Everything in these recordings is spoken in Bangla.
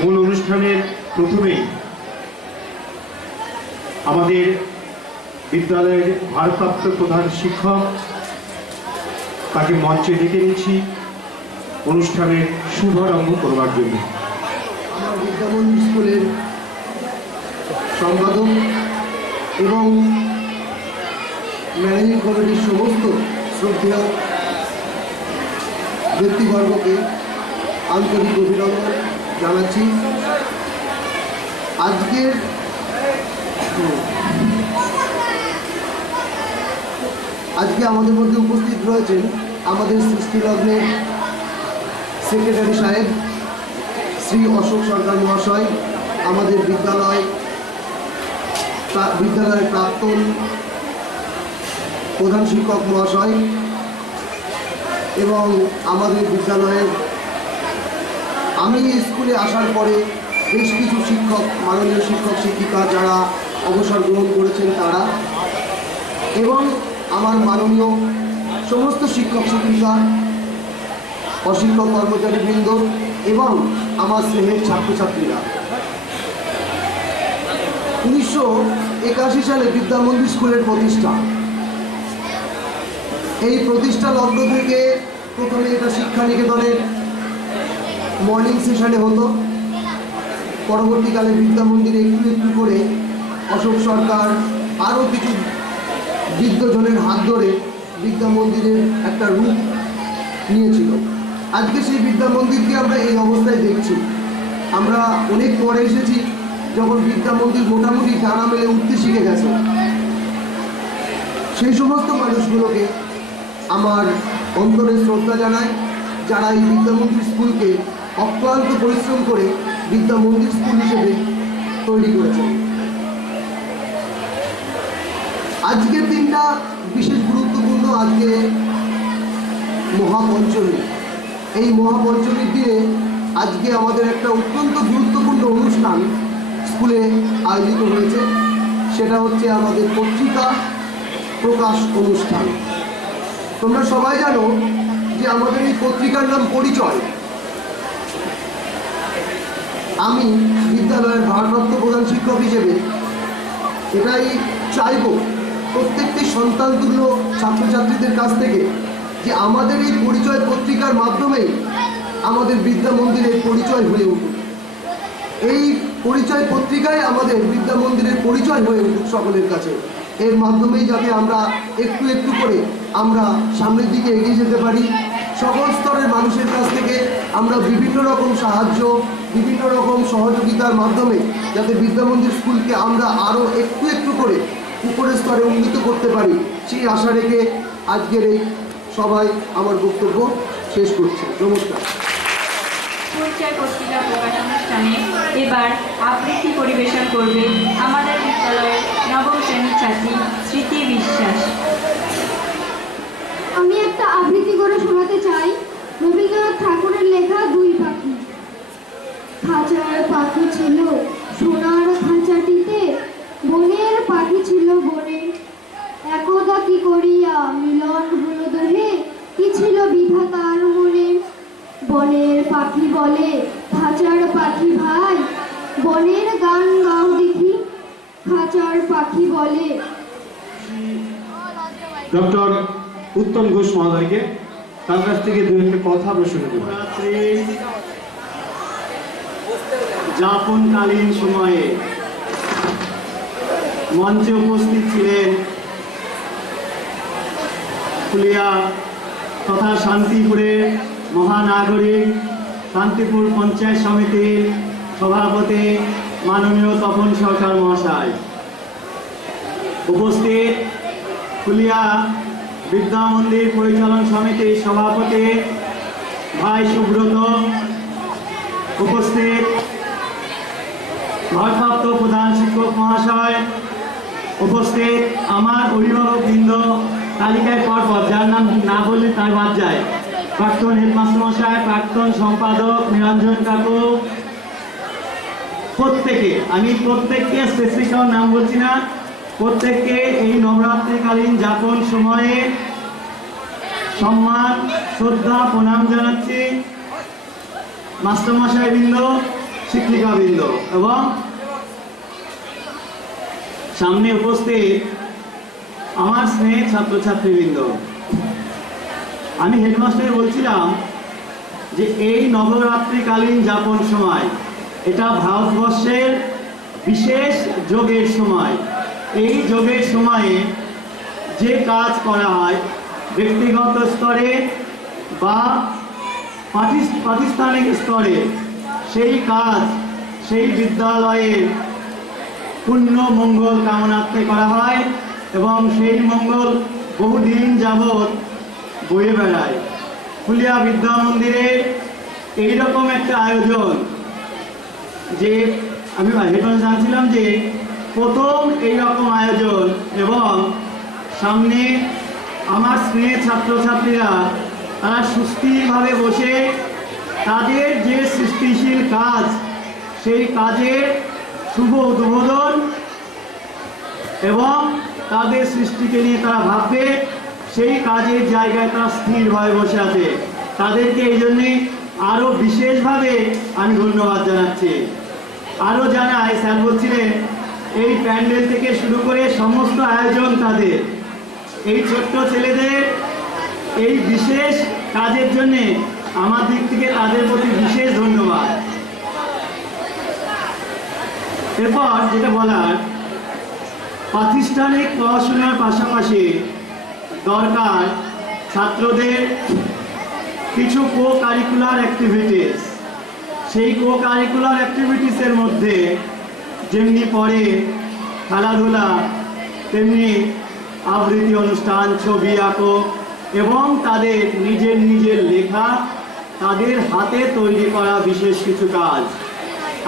মূল অনুষ্ঠানের প্রথমেই আমাদের বিদ্যালয়ের ভারপ্রাপ্ত প্রধান শিক্ষক তাকে মঞ্চে ডেকে নিচ্ছি অনুষ্ঠানের শুভারম্ভ করবার জন্য। আমার বিদ্যামন্দির স্কুলের সম্পাদক এবং ম্যানেজিং কমিটির সমস্ত শ্রদ্ধেয় ব্যক্তিবর্গকে আন্তরিক অভিনন্দন জানাচ্ছি। আজকে আমাদের মধ্যে উপস্থিত রয়েছেন আমাদের সৃষ্টিলগ্নের সেক্রেটারি সাহেব শ্রী অশোক সরকার মহাশয়, আমাদের বিদ্যালয়ের প্রাক্তন প্রধান শিক্ষক মহাশয় এবং আমাদের বিদ্যালয়ের আমি স্কুলে আসার পরে বেশ কিছু শিক্ষক, মাননীয় শিক্ষক শিক্ষিকা যারা অবসর গ্রহণ করেছেন তারা, এবং আমার মাননীয় সমস্ত শিক্ষক শিক্ষিকা, অশিক্ষক কর্মচারীবৃন্দ এবং আমার স্নেহের ছাত্রছাত্রীরা। 1981 সালে বিদ্যামন্দির স্কুলের প্রতিষ্ঠা। এই প্রতিষ্ঠা লগ্ন থেকে প্রথমে এটা শিক্ষা নিকেতনের মর্নিং সেশনে হতো। পরবর্তীকালে বিদ্যামন্দিরে একটু একটু করে অশোক সরকার আরও কিছু বিদ্যজনের হাত ধরে বিদ্যামন্দিরের একটা রূপ নিয়েছিল। আজকে সেই বিদ্যামন্দিরকে আমরা এই অবস্থায় দেখছি। আমরা অনেক পরে এসেছি, যখন বিদ্যামন্দির মোটামুটি ডানা মেলে উঠতে শিখে গেছে। সেই সমস্ত মানুষগুলোকে আমার অন্তরে শ্রদ্ধা জানাই, যারা এই বিদ্যামন্দির স্কুলকে অক্লান্ত পরিশ্রম করে বিদ্যামন্দির স্কুল হিসেবে তৈরি করেছেন। আজকের দিনটা বিশেষ গুরুত্বপূর্ণ। আজকে মহাপঞ্চমী। এই মহাপঞ্চমীর দিনে আজকে আমাদের একটা অত্যন্ত গুরুত্বপূর্ণ অনুষ্ঠান স্কুলে আয়োজিত হয়েছে। সেটা হচ্ছে আমাদের পত্রিকা প্রকাশ অনুষ্ঠান। তোমরা সবাই জানো যে আমাদের এই পত্রিকার নাম পরিচয়। আমি বিদ্যালয়ের ভারপ্রাপ্ত প্রধান শিক্ষক হিসেবে এটাই চাইব প্রত্যেকটি সন্তানতুল্য ছাত্রছাত্রীদের কাছ থেকে যে আমাদের এই পরিচয় পত্রিকার মাধ্যমেই আমাদের বিদ্যামন্দিরের পরিচয় হয়ে উঠুক। এই পরিচয় পত্রিকায় আমাদের বিদ্যামন্দিরের পরিচয় হয়ে উঠুক সকলের কাছে। এর মাধ্যমেই যাতে আমরা একটু একটু করে আমরা সামনের দিকে এগিয়ে যেতে পারি। সকল স্তরের মানুষের কাছ থেকে আমরা বিভিন্ন রকম সাহায্য, বিভিন্ন রকম সহযোগিতার মাধ্যমে যাতে বিদ্যামন্দির স্কুলকে আমরা আরও একটু একটু করে উপরের স্তরে উন্নীত করতে পারি, সেই আশা রেখে আজকের এই সবাই আমার বক্তব্য শেষ করছে। নমস্কার। পরিচয় পত্রিকা প্রকাশ অনুষ্ঠানে এবার আবৃত্তি পরিবেশন করবে আমাদের বিদ্যালয়ের নবম শ্রেণীর ছাত্রী স্মৃতি বিশ্বাস। আমি একটা আবৃত্তি করে শোনাতে চাই রবীন্দ্রনাথ ঠাকুরের লেখা দুই পাখি। খাঁচার পাখি ছিল সোনার খাঁচাটিতে, বনের পাখি ছিল বনে। একদা কি করিয়া মিলন হলো দোহে, কি ছিল বিধাতার মনে। বনের পাখি বলে খাঁচার পাখি ভাই, বনের গান গাও দেখি। খাঁচার পাখি বলে। ডক্টর উত্তম ঘোষ মহোদয়কে তার কাছ থেকে দু একটা কথা আমরা শুনে দেব। যাপনকালীন সময়ে মঞ্চে উপস্থিত ছিলেন ফুলিয়া তথা শান্তিপুরের মহানাগরিক শান্তিপুর পঞ্চায়েত সমিতির সভাপতি মাননীয় তপন সরকার মহাশয়, উপস্থিত ফুলিয়া বিদ্যামন্দির পরিচালন সমিতির সভাপতি ভাই সুব্রত, উপস্থিত ভারপ্রাপ্ত প্রধান শিক্ষক মহাশয়, উপস্থিত আমার অভিভাবকবৃন্দ, তালিকায় পরপর যার নাম না বললে তার বাদ যায়, প্রাক্তন হেডমাস্টার মশাই, প্রাক্তন সম্পাদক নিরঞ্জন কাকু, প্রত্যেকে, আমি প্রত্যেককে স্পেসিফিক নাম বলছি না, প্রত্যেককে এই নবরাত্রিকালীন যাপন সময়ে সম্মান, শ্রদ্ধা, প্রণাম জানাচ্ছি। মাস্টারমশাইবৃন্দ, শিক্ষিকাবৃন্দ এবং সামনে উপস্থিত আমার স্নেহের ছাত্রছাত্রীবৃন্দ, আমি হেডমাস্টার বলছিলাম যে এই নবরাত্রিকালীন যাপন সময় এটা ভারতবর্ষের বিশেষ যোগের সময়। এই যোগের সময়ে যে কাজ করা হয় ব্যক্তিগত স্তরে বা প্রাতিষ্ঠানিক স্তরে, সেই কাজ সেই বিদ্যালয়ের পূর্ণ মঙ্গল কামনার্থে করা হয় এবং সেই মঙ্গল বহুদিন যাবৎ বয়ে বেড়ায়। ফুলিয়া বিদ্যা মন্দিরে এইরকম একটা আয়োজন, যে আমি হেডমাস্টার জানছিলাম যে প্রথম এইরকম আয়োজন, এবং সামনে আমার স্নেহের ছাত্রছাত্রীরা তারা সুস্থিরভাবে বসে তাদের যে সৃষ্টিশীল কাজ সেই কাজের শুভ উদ্বোধন এবং তাদের সৃষ্টিকে নিয়ে তারা ভাববে, সেই কাজের জায়গায় তারা স্থিরভাবে বসে আছে। তাদেরকে এই জন্যে আরও বিশেষভাবে আমি ধন্যবাদ জানাচ্ছি। আরও জানাই, স্যার বলছিলেন এই প্যান্ডেল থেকে শুরু করে সমস্ত আয়োজন তাদের, এই ছোট্ট ছেলেদের এই বিশেষ কাজের জন্যে আমার দিক থেকে তাদের প্রতি বিশেষ ধন্যবাদ। এরপর যেটা বলার, প্রাতিষ্ঠানিক পড়াশোনার পাশাপাশি দরকার ছাত্রদের কিছু কো কারিকুলার অ্যাক্টিভিটিস। সেই কো কারিকুলার অ্যাক্টিভিটিসের মধ্যে যেমনি পড়ে খেলাধুলা, তেমনি আবৃত্তি অনুষ্ঠান, ছবি আঁকো এবং তাদের নিজের নিজের লেখা, তাদের হাতে তৈরি করা বিশেষ কিছু কাজ।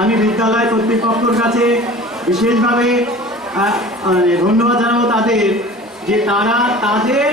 আমি বিদ্যালয় কর্তৃপক্ষের কাছে বিশেষভাবে ধন্যবাদ জানাবো তাদের, যে তারা তাদের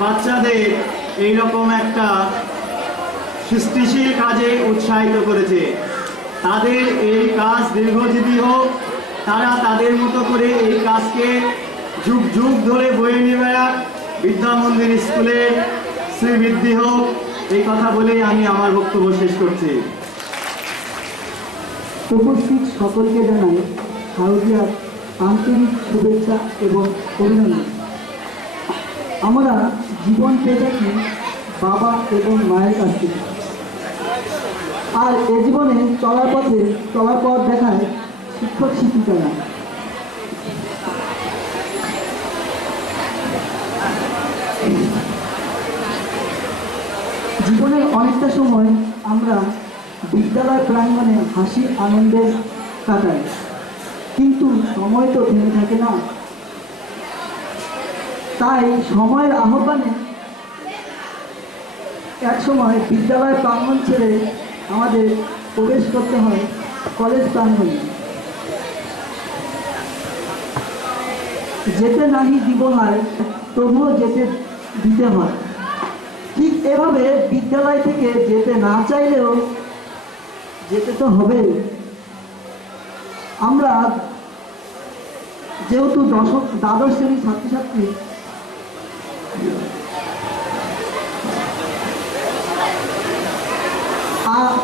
বাচ্চাদের এইরকম একটা সৃষ্টিশীল কাজে উৎসাহিত করেছে। তাদের এই কাজ দীর্ঘজীবী হোক, তারা তাদের মতো করে এই কাজকে যুগ যুগ ধরে বয়ে নিয়ে বেড়াক, বিদ্যা মন্দির স্কুলের শ্রীবৃদ্ধি হোক, এই কথা বলেই আমি আমার বক্তব্য শেষ করছি। উপস্থিত সকলকে জানাই শারদীয়ার আন্তরিক শুভেচ্ছা এবং অভিনন্দন। আমরা জীবন পেয়ে থাকি বাবা এবং মায়ের কাছ থেকে, আর এ জীবনে চলার পথ দেখায় শিক্ষক শিক্ষিকারা। জীবনের অনেকটা সময় আমরা বিদ্যালয় প্রাঙ্গণে হাসি আনন্দে কাটাই, কিন্তু সময় তো থেমে থাকে না। তাই সময়ের আহ্বানে এক সময় বিদ্যালয় প্রাঙ্গণ ছেড়ে আমাদের প্রবেশ করতে হয় কলেজ প্রাঙ্গণে। যেতে নাহি জীবনায় তবুও যেতে দিতে হয়। ঠিক এভাবে বিদ্যালয় থেকে যেতে না চাইলেও যেতে তো হবে। আমরা যেহেতু দ্বাদশ শ্রেণীর ছাত্রছাত্রী,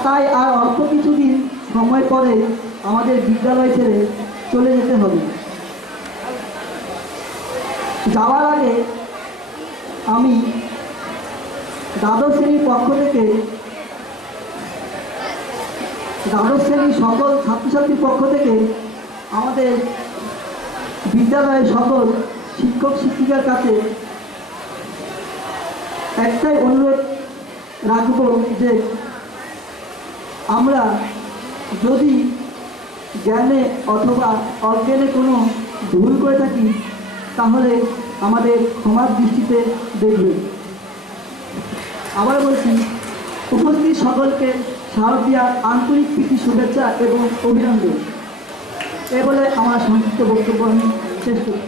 তাই আর অল্প কিছুদিন সময় পরে আমাদের বিদ্যালয় ছেড়ে চলে যেতে হবে। যাওয়ার আগে আমি দ্বাদশ শ্রেণীর সকল ছাত্রছাত্রীর পক্ষ থেকে আমাদের বিদ্যালয়ের সকল শিক্ষক শিক্ষিকার কাছে একটাই অনুরোধ রাখব, যে আমরা যদি জ্ঞানে অথবা অজ্ঞানে কোনো ভুল করে থাকি, তাহলে আমাদের ক্ষমার দৃষ্টিতে দেখবেন। আবার বলছি, উপস্থিত সকলকে শারদীয়ার আন্তরিক প্রীতি শুভেচ্ছা এবং অভিনন্দন। এ বলে আমার সংক্ষিপ্ত বক্তব্য আমি শেষ করি।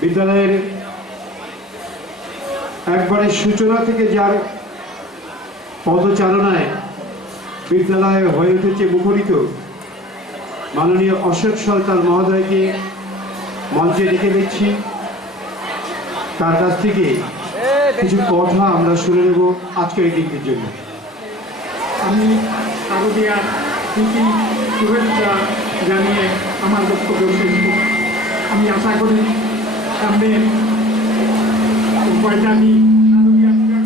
বিদ্যালয়ের একবারে সূচনা থেকে যার পদচারণায় বিদ্যালয় হয়ে উঠেছে মুখরিত, মাননীয় অশোক সরকার মহোদয়কে মঞ্চে ডেকে দিচ্ছি। তার কাছ থেকে কিছু কথা আমরা শুনে নেব আজকের এই দিনটির জন্য। আমি শারদীয়ার প্রীতি শুভেচ্ছা জানিয়ে আমার বক্তব্য শেষ করি। আমি আশা করি সামনে পয়টানি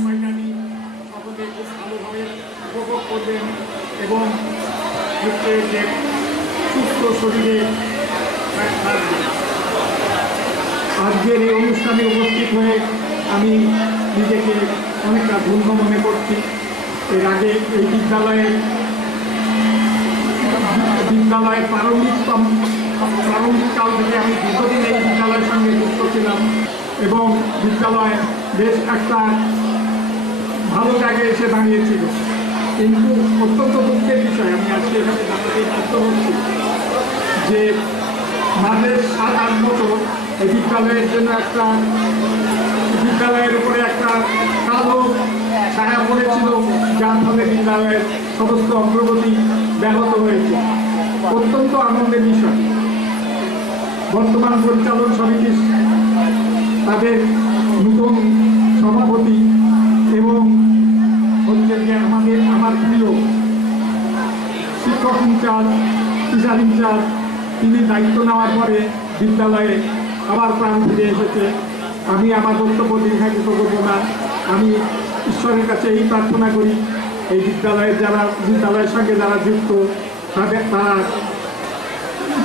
পয়টানি সকলে খুব ভালোভাবে উপভোগ করবেন এবং হচ্ছে যে সুস্থ শরীরে থাকবেন। আজকের এই অনুষ্ঠানে উপস্থিত হয়ে আমি নিজেকে অনেকটা ধন্য মনে করছি। এর আগে এই বিদ্যালয়ের প্রারম্ভিককাল থেকে আমি দীর্ঘদিন এই বিদ্যালয়ের সঙ্গে যুক্ত ছিলাম এবং বিদ্যালয় বেশ একটা ভালো জায়গায় এসে দাঁড়িয়েছিল। কিন্তু অত্যন্ত দুঃখের বিষয় আমি আজকে এখানে জানাতে বাধ্য হচ্ছি যে মাঝে 7-8 বছর এই বিদ্যালয়ের জন্য একটা বিদ্যালয়ের উপরে একটা কালো ছায়া পড়েছিল, যার ফলে বিদ্যালয়ের সমস্ত অগ্রগতি ব্যাহত হয়েছে। অত্যন্ত আনন্দের বিষয় বর্তমান পরিচালন সমিতি তাদের নতুন সভাপতি এবং হচ্ছে যে আমার প্রিয় শিক্ষক ইনচার্জ, টিচার ইনচার্জ, তিনি দায়িত্ব নেওয়ার পরে বিদ্যালয়ে আবার প্রাণ ফিরে এসেছে। আমি আমার বক্তব্য দীর্ঘায়িত করব না। আমি ঈশ্বরের কাছে এই প্রার্থনা করি এই বিদ্যালয়ের সঙ্গে যারা যুক্ত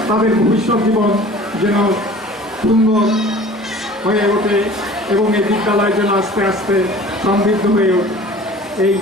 তাদের ভবিষ্যৎ জীবন যেন সুন্দর হয়ে ওঠে এবং এই বিদ্যালয় যেন আস্তে আস্তে সমৃদ্ধ হয়ে ওঠে। এই